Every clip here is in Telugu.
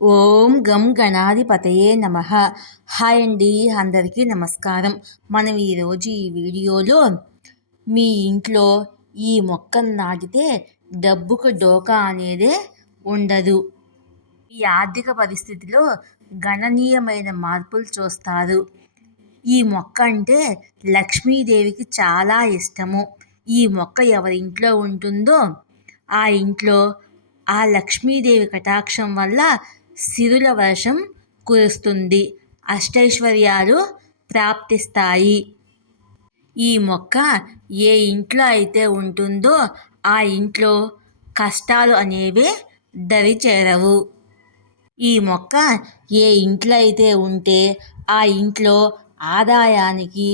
ఓం గం గణాధిపతయే నమ. హాయ్ అండి అందరికీ నమస్కారం. మనం ఈరోజు ఈ వీడియోలో మీ ఇంట్లో ఈ మొక్కను నాటితే డబ్బుకు డోకా అనేదే ఉండదు. ఈ ఆర్థిక పరిస్థితిలో గణనీయమైన మార్పులు చూస్తారు. ఈ మొక్క అంటే లక్ష్మీదేవికి చాలా ఇష్టము. ఈ మొక్క ఎవరి ఇంట్లో ఉంటుందో ఆ ఇంట్లో ఆ లక్ష్మీదేవి కటాక్షం వల్ల సిరుల వర్షం కురుస్తుంది. అష్టైశ్వర్యాలు ప్రాప్తిస్తాయి. ఈ మొక్క ఏ ఇంట్లో అయితే ఉంటుందో ఆ ఇంట్లో కష్టాలు అనేవి దరి చేరవు ఈ మొక్క ఏ ఇంట్లో అయితే ఉంటే ఆ ఇంట్లో ఆదాయానికి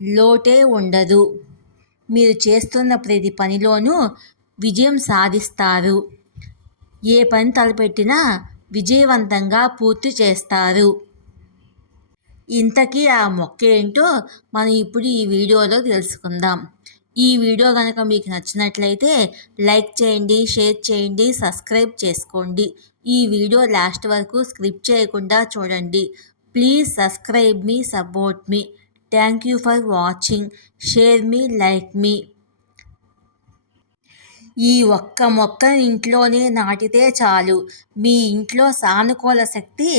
లోటే ఉండదు. మీరు చేస్తున్న ప్రతి పనిలోనూ విజయం సాధిస్తారు. ఏ పని తలపెట్టినా విజయవంతంగా పూర్తి చేస్తారు. ఇంతకీ ఆ మొక్క ఏంటో మనం ఇప్పుడు ఈ వీడియోలో తెలుసుకుందాం. ఈ వీడియో కనుక మీకు నచ్చినట్లయితే లైక్ చేయండి షేర్ చేయండి సబ్స్క్రైబ్ చేసుకోండి. ఈ వీడియో లాస్ట్ వరకు స్క్రిప్ట్ చేయకుండా చూడండి. ప్లీజ్ సబ్స్క్రైబ్ మీ support me. Thank you for watching. Share me like మీ. ఈ ఒక్క మొక్కను ఇంట్లోనే నాటితే చాలు. మీ ఇంట్లో సానుకూల శక్తి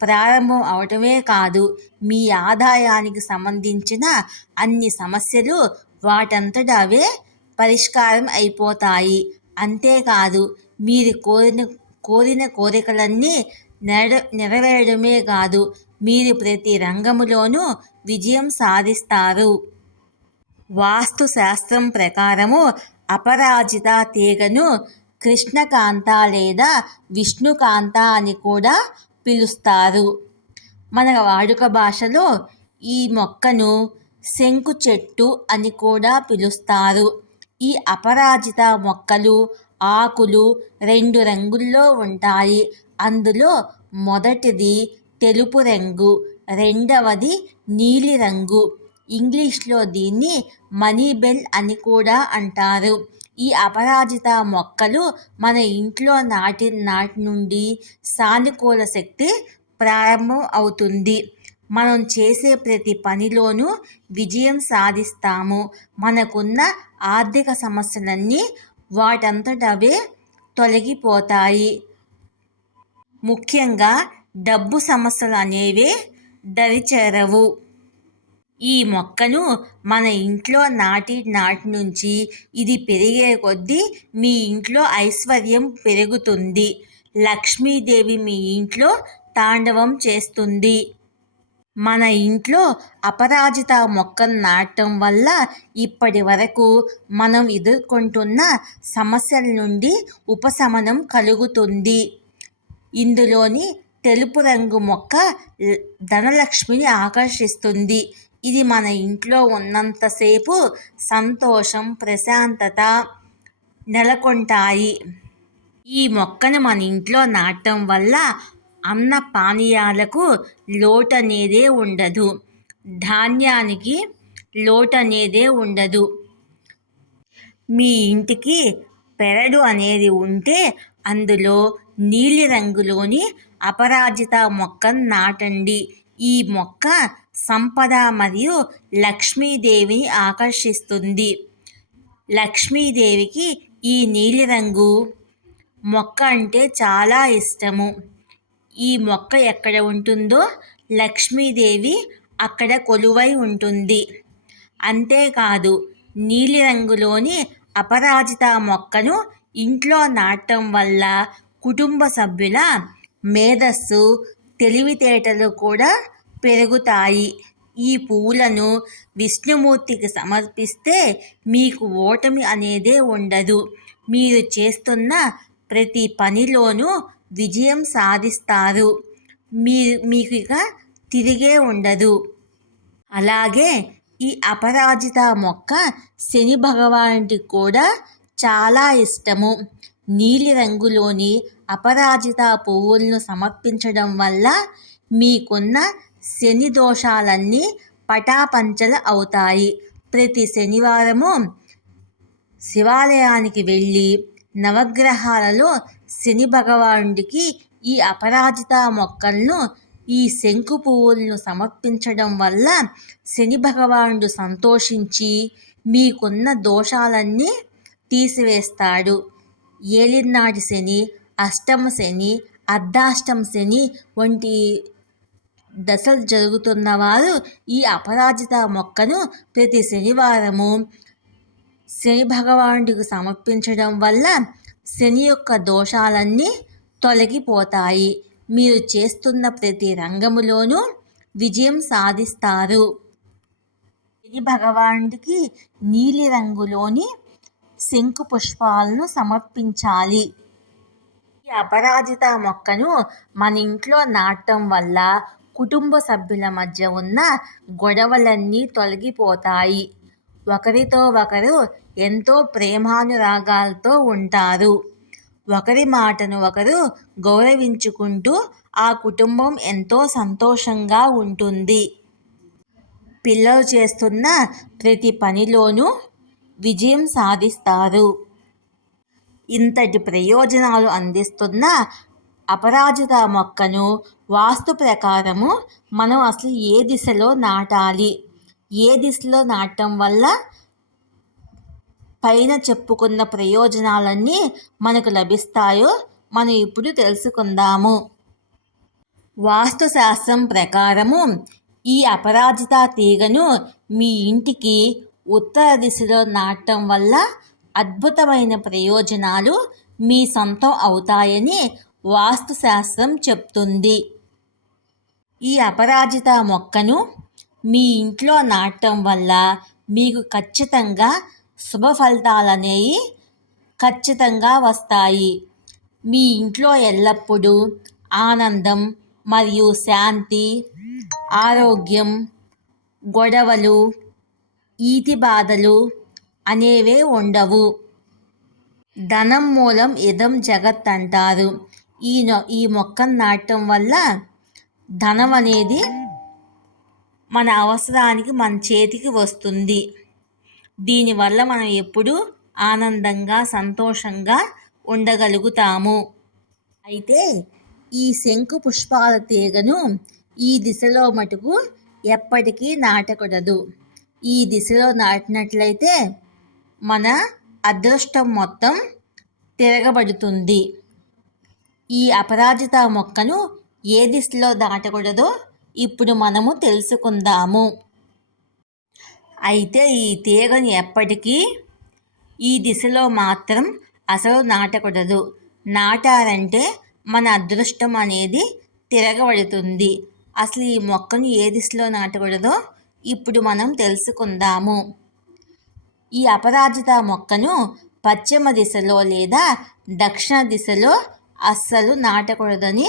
ప్రారంభం అవటమే కాదు మీ ఆదాయానికి సంబంధించిన అన్ని సమస్యలు వాటంతట అవే పరిష్కారం అయిపోతాయి. అంతేకాదు మీరు కోరిన కోరిన కోరికలన్నీ నెర నెరవేరడమే కాదు మీరు ప్రతి రంగములోనూ విజయం సాధిస్తారు. వాస్తు శాస్త్రం ప్రకారము అపరాజిత తీగను కృష్ణకాంత లేదా విష్ణుకాంత అని కూడా పిలుస్తారు. మన వాడుక భాషలో ఈ మొక్కను శంకు చెట్టు అని కూడా పిలుస్తారు. ఈ అపరాజిత మొక్కలు ఆకులు రెండు రంగుల్లో ఉంటాయి. అందులో మొదటిది తెలుపు రంగు రెండవది నీలిరంగు ఇంగ్లీష్లో దీన్ని మనీ బెల్ అని కూడా అంటారు. ఈ అపరాజిత మొక్కలు మన ఇంట్లో నాటి నాటి నుండి సానుకూల శక్తి ప్రారంభం అవుతుంది. మనం చేసే ప్రతి పనిలోనూ విజయం సాధిస్తాము. మనకున్న ఆర్థిక సమస్యలన్నీ వాటంతటవే తొలగిపోతాయి. ముఖ్యంగా డబ్బు సమస్యలు అనేవి దరిచేరవు. ఈ మొక్కను మన ఇంట్లో నాటి నాటి నుంచి ఇది పెరిగే కొద్దీ మీ ఇంట్లో ఐశ్వర్యం పెరుగుతుంది. లక్ష్మీదేవి మీ ఇంట్లో తాండవం చేస్తుంది. మన ఇంట్లో అపరాజిత మొక్కను నాటడం వల్ల ఇప్పటి వరకు మనం ఎదుర్కొంటున్న సమస్యల నుండి ఉపశమనం కలుగుతుంది. ఇందులోని తెలుపు రంగు మొక్క ధనలక్ష్మిని ఆకర్షిస్తుంది. ఇది మన ఇంట్లో ఉన్నంతసేపు సంతోషం ప్రశాంతత నెలకొంటాయి. ఈ మొక్కను మన ఇంట్లో నాటడం వల్ల అన్న పానీయాలకు లోటు అనేదే ఉండదు. ధాన్యానికి లోటు అనేదే ఉండదు. మీ ఇంటికి పెరడు అనేది ఉంటే అందులో నీలిరంగులోని అపరాజిత మొక్కను నాటండి. ఈ మొక్క సంపద మరియు లక్ష్మీదేవిని ఆకర్షిస్తుంది. లక్ష్మీదేవికి ఈ నీలిరంగు మొక్క అంటే చాలా ఇష్టము. ఈ మొక్క ఎక్కడ ఉంటుందో లక్ష్మీదేవి అక్కడ కొలువై ఉంటుంది. అంతేకాదు నీలిరంగులోని అపరాజిత మొక్కను ఇంట్లో నాటడం వల్ల కుటుంబ సభ్యుల మేధస్సు తెలివితేటలు కూడా పెరుగుతాయి. ఈ పువ్వులను విష్ణుమూర్తికి సమర్పిస్తే మీకు ఓటమి అనేదే ఉండదు. మీరు చేస్తున్న ప్రతి పనిలోనూ విజయం సాధిస్తారు. మీ మీకు ఇక తిరిగే ఉండదు. అలాగే ఈ అపరాజిత మొక్క శని భగవానుడికి కూడా చాలా ఇష్టము. నీలి రంగులోని అపరాజిత పువ్వులను సమర్పించడం వల్ల మీకున్న శని దోషాలన్నీ పటాపంచలు అవుతాయి. ప్రతి శనివారము శివాలయానికి వెళ్ళి నవగ్రహాలలో శని భగవానుడికి ఈ అపరాజిత మొక్కలను ఈ శంకు పువ్వులను సమర్పించడం వల్ల శని భగవానుడు సంతోషించి మీకున్న దోషాలన్నీ తీసివేస్తాడు. ఏలినాటి శని అష్టమ శని అర్ధాష్టమ శని వంటి దశలు జరుగుతున్న వారు ఈ అపరాజిత మొక్కను ప్రతి శనివారము శని భగవానుడికి సమర్పించడం వల్ల శని యొక్క దోషాలన్నీ తొలగిపోతాయి. మీరు చేస్తున్న ప్రతి రంగములోనూ విజయం సాధిస్తారు. శని భగవానుడికి నీలి రంగులోని శంకు పుష్పాలను సమర్పించాలి. ఈ అపరాజిత మొక్కను మన ఇంట్లో నాటడం వల్ల కుటుంబ సభ్యుల మధ్య ఉన్న గొడవలన్నీ తొలగిపోతాయి. ఒకరితో ఒకరు ఎంతో ప్రేమానురాగాలతో ఉంటారు. ఒకరి మాటను ఒకరు గౌరవించుకుంటూ ఆ కుటుంబం ఎంతో సంతోషంగా ఉంటుంది. పిల్లలు చేస్తున్న ప్రతి పనిలోనూ విజయం సాధిస్తారు. ఇంతటి ప్రయోజనాలు అందిస్తున్న అపరాజిత మొక్కను వాస్తు ప్రకారము మనం అసలు ఏ దిశలో నాటాలి? ఏ దిశలో నాటడం వల్ల పైన చెప్పుకున్న ప్రయోజనాలన్నీ మనకు లభిస్తాయో మనం ఇప్పుడు తెలుసుకుందాము. వాస్తు శాస్త్రం ప్రకారము ఈ అపరాజిత తీగను మీ ఇంటికి ఉత్తర దిశలో నాటడం వల్ల అద్భుతమైన ప్రయోజనాలు మీ సొంతం అవుతాయని వాస్తుశాస్త్రం చెప్తుంది. ఈ అపరాజిత మొక్కను మీ ఇంట్లో నాటడం వల్ల మీకు ఖచ్చితంగా శుభ ఫలితాలనేవి ఖచ్చితంగా వస్తాయి. మీ ఇంట్లో ఎల్లప్పుడూ ఆనందం మరియు శాంతి ఆరోగ్యం గొడవలు ఈతి బాధలు అనేవే ఉండవు. ధనం మూలం ఇదం జగత్ అంటారు ఈ ఈ మొక్కను నాటడం వల్ల ధనం అనేది మన అవసరానికి మన చేతికి వస్తుంది. దీనివల్ల మనం ఎప్పుడూ ఆనందంగా సంతోషంగా ఉండగలుగుతాము. అయితే ఈ శంకు పుష్పాల తీగను ఈ దిశలో మటుకు ఎప్పటికీ నాటకూడదు. ఈ దిశలో నాటినట్లయితే మన అదృష్టం మొత్తం తిరగబడుతుంది. ఈ అపరాజిత మొక్కను ఏ దిశలో దాటకూడదో ఇప్పుడు మనము తెలుసుకుందాము. అయితే ఈ తీగను ఎప్పటికీ ఈ దిశలో మాత్రం అసలు నాటకూడదు. నాటారంటే మన అదృష్టం అనేది తిరగబడుతుంది. అసలు ఈ మొక్కను ఏ దిశలో నాటకూడదో ఇప్పుడు మనం తెలుసుకుందాము. ఈ అపరాజిత మొక్కను పశ్చిమ దిశలో లేదా దక్షిణ దిశలో అస్సలు నాటకూడదని